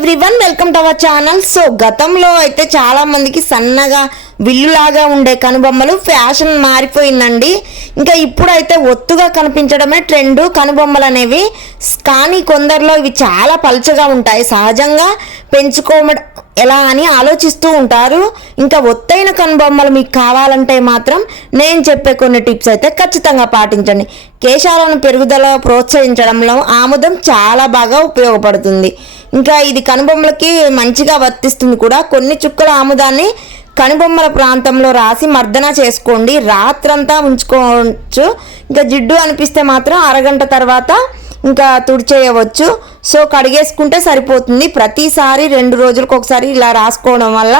Everyone welcome to our channel. So గతంలో అయితే చాలా మందికి సన్నగా విల్లులాగా ఉండే కనుబొమ్మలు ఫ్యాషన్ మారిపోయిందండి. ఇంకా ఇప్పుడైతే ఒత్తుగా కనిపించడమే ట్రెండ్ కనుబొమ్మలు అనేవి. కానీ కొందరిలో ఇవి చాలా పలుచగా ఉంటాయి. సహజంగా పెంచుకోవడం ఎలా అని ఆలోచిస్తూ ఉంటారు. ఇంకా ఒత్తైన కనుబొమ్మలు మీకు కావాలంటే మాత్రం నేను చెప్పే కొన్ని టిప్స్ అయితే ఖచ్చితంగా పాటించండి. కేశాలను పెరుగుదల ప్రోత్సహించడంలో ఆముదం చాలా బాగా ఉపయోగపడుతుంది. ఇంకా ఇది కనుబొమ్మలకి మంచిగా వర్తిస్తుంది కూడా. కొన్ని చుక్కల ఆముదాన్ని కనుబొమ్మల ప్రాంతంలో రాసి మర్దన చేసుకోండి. రాత్రంతా ఉంచుకోవచ్చు. ఇంకా జిడ్డు అనిపిస్తే మాత్రం అరగంట తర్వాత ఇంకా తుడిచేయవచ్చు. సో కడిగేసుకుంటే సరిపోతుంది. ప్రతిసారి 2 రోజులకు ఒకసారి ఇలా రాసుకోవడం వల్ల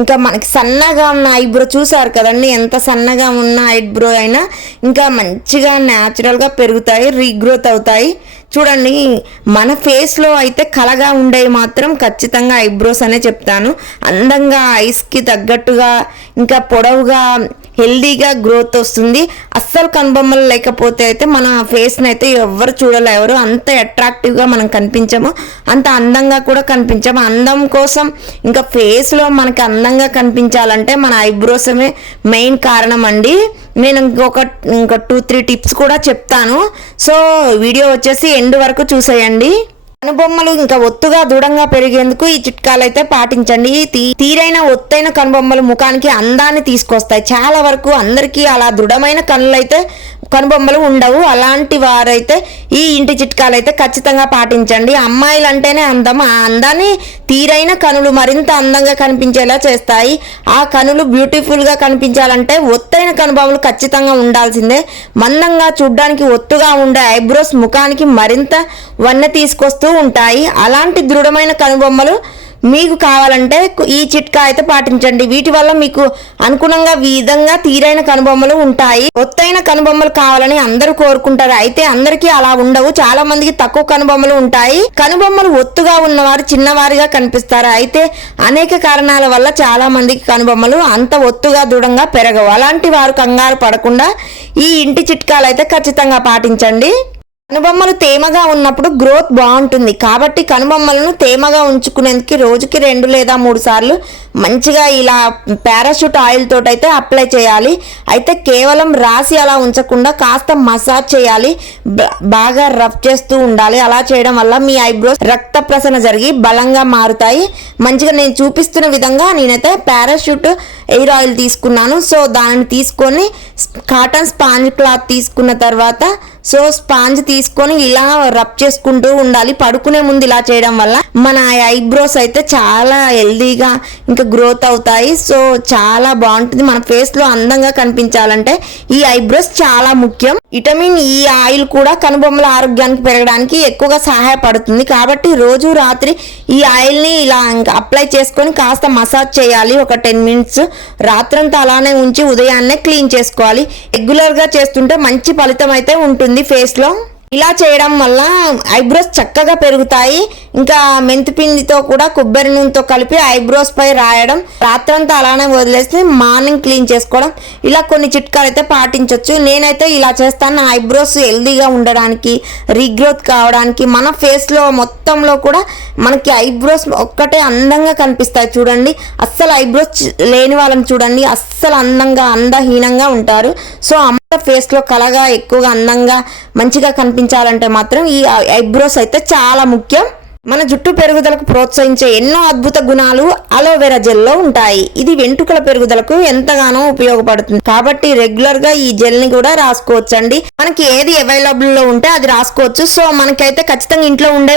ఇంకా మనకి సన్నగా ఉన్న ఐబ్రో చూసారు కదండి, ఎంత సన్నగా ఉన్న ఐబ్రో అయినా ఇంకా మంచిగా న్యాచురల్గా పెరుగుతాయి, రీగ్రోత్ అవుతాయి. చూడండి, మన ఫేస్లో అయితే కలగా ఉండేవి మాత్రం ఖచ్చితంగా ఐబ్రోస్ అనే చెప్తాను. అందంగా ఐస్కి తగ్గట్టుగా ఇంకా పొడవుగా హెల్దీగా గ్రోత్ వస్తుంది. అస్సలు కనుబొమ్మలు లేకపోతే అయితే మన ఫేస్ని అయితే ఎవరు చూడలేరు. అంత అట్రాక్టివ్గా మనం కనిపించము, అంత అందంగా కూడా కనిపించము. అందం కోసం ఇంకా ఫేస్లో మనకి అందంగా కనిపించాలంటే మన ఐబ్రోసమే మెయిన్ కారణం అండి. నేను ఇంకా 2-3 టిప్స్ కూడా చెప్తాను. సో వీడియో వచ్చేసి ఎండ్ వరకు చూసేయండి. కనుబొమ్మలు ఇంకా ఒత్తుగా దృఢంగా పెరిగేందుకు ఈ చిట్కాలు అయితే పాటించండి. తీరైన ఒత్తైన కనుబొమ్మలు ముఖానికి అందాన్ని తీసుకొస్తాయి. చాలా వరకు అందరికీ అలా దృఢమైన కనుబొమ్మలు ఉండవు. అలాంటి వారైతే ఈ ఇంటి చిట్కాలు అయితే ఖచ్చితంగా పాటించండి. అమ్మాయిలు అంటేనే అందం. ఆ అందాన్ని తీరైన కనులు మరింత అందంగా కనిపించేలా చేస్తాయి. ఆ కనులు బ్యూటిఫుల్గా కనిపించాలంటే ఒత్తైన కనుబొమ్మలు ఖచ్చితంగా ఉండాల్సిందే. మందంగా చూడ్డానికి ఒత్తుగా ఉండే ఐబ్రోస్ ముఖానికి మరింత వన్నె తీసుకొస్తూ ఉంటాయి. అలాంటి దృఢమైన కనుబొమ్మలు మీకు కావాలంటే ఈ చిట్కా అయితే పాటించండి. వీటి వల్ల మీకు అనుగుణంగా విధంగా తీరైన కనుబొమ్మలు ఉంటాయి. ఒత్తైన కనుబొమ్మలు కావాలని అందరూ కోరుకుంటారు. అయితే అందరికీ అలా ఉండవు. చాలా మందికి తక్కువ కనుబొమ్మలు ఉంటాయి. కనుబొమ్మలు ఒత్తుగా ఉన్నవారు చిన్నవారిగా కనిపిస్తారు. అయితే అనేక కారణాల వల్ల చాలా మందికి కనుబొమ్మలు అంత ఒత్తుగా దృఢంగా పెరగవు. అలాంటి వారు కంగారు పడకుండా ఈ ఇంటి చిట్కాలు అయితే ఖచ్చితంగా పాటించండి. కనుబొమ్మలు తేమగా ఉన్నప్పుడు గ్రోత్ బాగుంటుంది. కాబట్టి కనుబొమ్మలను తేమగా ఉంచుకునేందుకు రోజుకి 2 లేదా 3 సార్లు మంచిగా ఇలా పారాషూట్ ఆయిల్ తోటి అయితే అప్లై చేయాలి. అయితే కేవలం రాసి అలా ఉంచకుండా కాస్త మసాజ్ చేయాలి, బాగా రబ్ చేస్తూ ఉండాలి. అలా చేయడం వల్ల మీ ఐబ్రోస్ రక్త ప్రసరణ జరిగి బలంగా మారుతాయి. మంచిగా నేను చూపిస్తున్న విధంగా నేనైతే పారాషూట్ ఎయిర్ ఆయిల్ తీసుకున్నాను. సో దానిని తీసుకొని కాటన్ స్పాంజ్ క్లాత్ తీసుకున్న తర్వాత సో స్పాంజ్ తీసుకొని ఇలా రబ్ చేసుకుంటూ ఉండాలి. పడుకునే ముందు ఇలా చేయడం వల్ల మన ఐబ్రోస్ అయితే చాలా హెల్దీగా ఇంకా గ్రోత్ అవుతాయి. సో చాలా బాగుంటుంది. మన ఫేస్లో అందంగా కనిపించాలంటే ఈ ఐబ్రోస్ చాలా ముఖ్యం. విటమిన్ ఈ ఆయిల్ కూడా కనుబొమ్మల ఆరోగ్యానికి పెరగడానికి ఎక్కువగా సహాయపడుతుంది. కాబట్టి రోజు రాత్రి ఈ ఆయిల్ని ఇలా ఇంకా అప్లై చేసుకొని కాస్త మసాజ్ చేయాలి. ఒక 10 మినిట్స్ రాత్రంతా అలానే ఉంచి ఉదయాన్నే క్లీన్ చేసుకోవాలి. రెగ్యులర్గా చేస్తుంటే మంచి ఫలితం అయితే ఉంటుంది ఫేస్లో. ఇలా చేయడం వల్ల ఐబ్రోస్ చక్కగా పెరుగుతాయి. ఇంకా మెంతిపిండితో కూడా కొబ్బరి నూనెతో కలిపి ఐబ్రోస్ పై రాయడం, రాత్రంతా అలానే వదిలేసి మార్నింగ్ క్లీన్ చేసుకోవడం, ఇలా కొన్ని చిట్కాలు అయితే పాటించవచ్చు. నేనైతే ఇలా చేస్తాను. నా ఐబ్రోస్ హెల్దీగా ఉండడానికి, రీగ్రోత్ కావడానికి, మన ఫేస్లో మొత్తంలో కూడా మనకి ఐబ్రోస్ ఒక్కటే అందంగా కనిపిస్తాయి. చూడండి, అస్సలు ఐబ్రోస్ లేని వాళ్ళని చూడండి, అస్సలు అందహీనంగా ఉంటారు. సో ఫేస్లో కలగా ఎక్కువగా అందంగా మంచిగా కనిపించాలంటే మాత్రం ఈ ఐబ్రోస్ అయితే చాలా ముఖ్యం. మన జుట్టు పెరుగుదలకు ప్రోత్సహించే ఎన్నో అద్భుత గుణాలు అలోవెరా జెల్లో ఉంటాయి. ఇది వెంట్రుకల పెరుగుదలకు ఎంతగానో ఉపయోగపడుతుంది. కాబట్టి రెగ్యులర్గా ఈ జెల్ని కూడా రాసుకోవచ్చండి. మనకి ఏది అవైలబుల్లో ఉంటే అది రాసుకోవచ్చు. సో మనకైతే ఖచ్చితంగా ఇంట్లో ఉండే